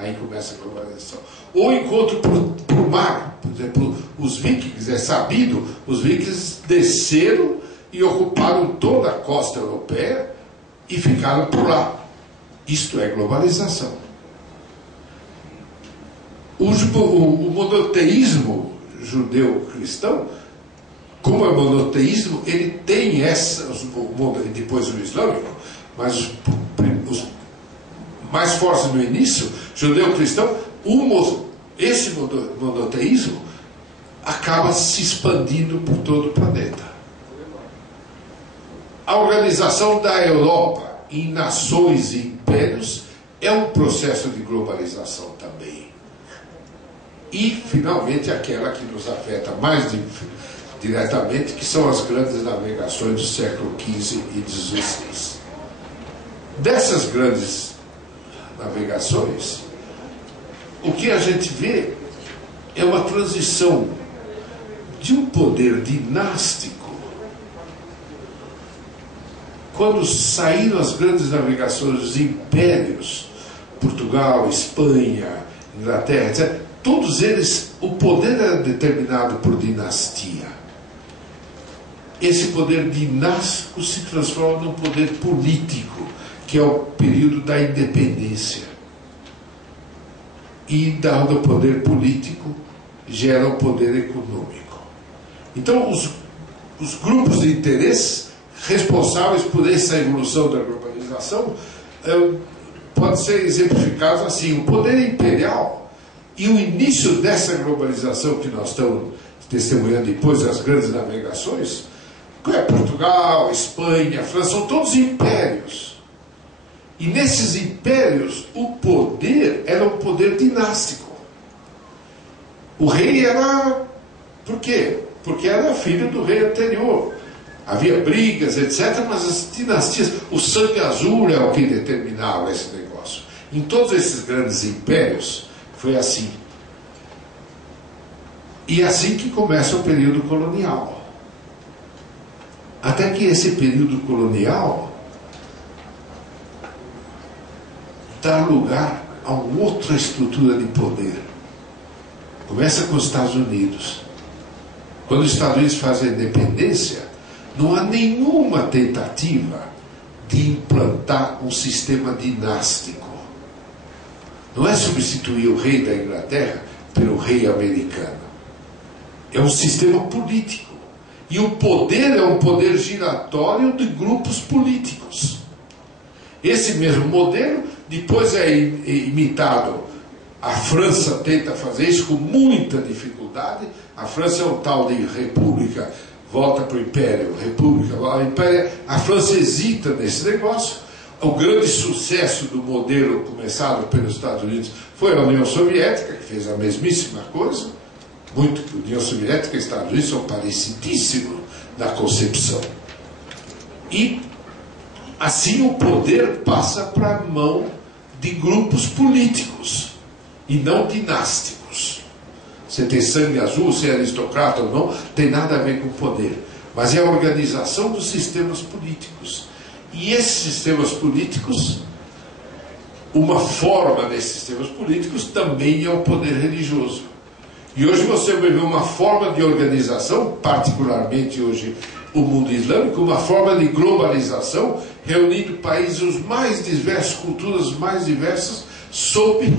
Aí começa a globalização. Ou encontro por mar. Por exemplo, os vikings, é sabido, os vikings desceram e ocuparam toda a costa europeia e ficaram por lá. Isto é globalização. O monoteísmo judeu-cristão, como é monoteísmo, ele tem depois o islâmico, mas os mais fortes no início, judeu-cristão, esse monoteísmo acaba se expandindo por todo o planeta. A organização da Europa em nações e impérios é um processo de globalização também. E, finalmente, aquela que nos afeta mais diretamente, que são as grandes navegações do século XV e XVI. Dessas grandes navegações, o que a gente vê é uma transição de um poder dinástico. Quando saíram as grandes navegações dos impérios, Portugal, Espanha, Inglaterra, etc., todos eles, o poder era determinado por dinastia. Esse poder dinástico se transforma num poder político, que é o período da independência. E dado o poder político, gera o poder econômico. Então, os grupos de interesse responsáveis por essa evolução da globalização podem ser exemplificados assim: o poder imperial e o início dessa globalização que nós estamos testemunhando depois das grandes navegações, que é Portugal, Espanha, França, são todos impérios. E nesses impérios o poder era um poder dinástico. O rei era... Por quê? Porque era filho do rei anterior. Havia brigas, etc., mas as dinastias, o sangue azul é o que determinava esse negócio. Em todos esses grandes impérios foi assim. E é assim que começa o período colonial. Até que esse período colonial dá lugar a uma outra estrutura de poder. Começa com os Estados Unidos. Quando os Estados Unidos fazem a independência, não há nenhuma tentativa de implantar um sistema dinástico. Não é substituir o rei da Inglaterra pelo rei americano. É um sistema político. E o poder é um poder giratório de grupos políticos. Esse mesmo modelo depois é imitado. A França tenta fazer isso com muita dificuldade. A França é um tal de república, volta para o Império, república, volta para o Império. A França hesita nesse negócio. O grande sucesso do modelo começado pelos Estados Unidos foi a União Soviética, que fez a mesmíssima coisa. Muito que a União Soviética e os Estados Unidos são parecidíssimos na concepção. E assim o poder passa para a mão de grupos políticos e não dinásticos. Você tem sangue azul, você é aristocrata ou não, tem nada a ver com o poder. Mas é a organização dos sistemas políticos. E esses sistemas políticos, uma forma desses sistemas políticos também é o poder religioso. E hoje você vai ver uma forma de organização, particularmente hoje o mundo islâmico, uma forma de globalização, reunindo países os mais diversos, culturas mais diversas, sob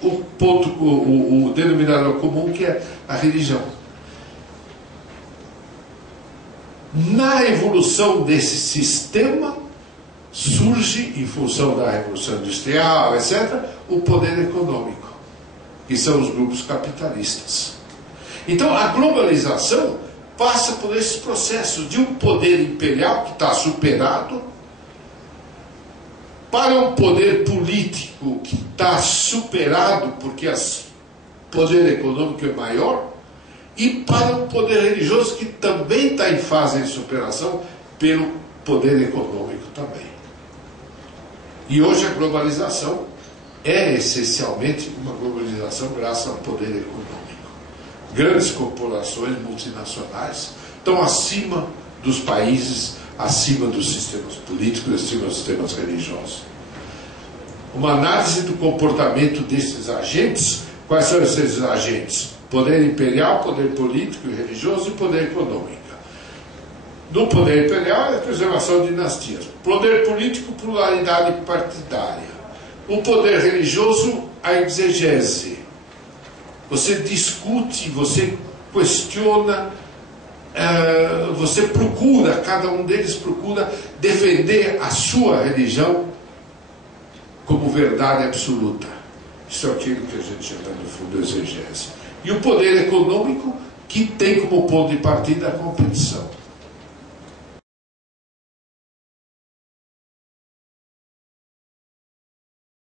o denominador comum, que é a religião. Na evolução desse sistema, surge, em função da Revolução Industrial, etc., o poder econômico, que são os grupos capitalistas. Então, a globalização passa por esses processos de um poder imperial que está superado para um poder político que está superado porque o poder econômico é maior, e para um poder religioso que também está em fase de superação pelo poder econômico também. E hoje a globalização é essencialmente uma globalização graças ao poder econômico. Grandes corporações multinacionais estão acima dos países, acima dos sistemas políticos, acima dos sistemas religiosos. uma análise do comportamento desses agentes. Quais são esses agentes? Poder imperial, poder político e religioso e poder econômico. No poder imperial é a preservação de dinastias. Poder político, pluralidade partidária. O poder religioso, a exegese. Você discute, você questiona, você procura, cada um deles procura defender a sua religião como verdade absoluta. Isso é aquilo que a gente chama no fundo de exegese. E o poder econômico, que tem como ponto de partida a competição.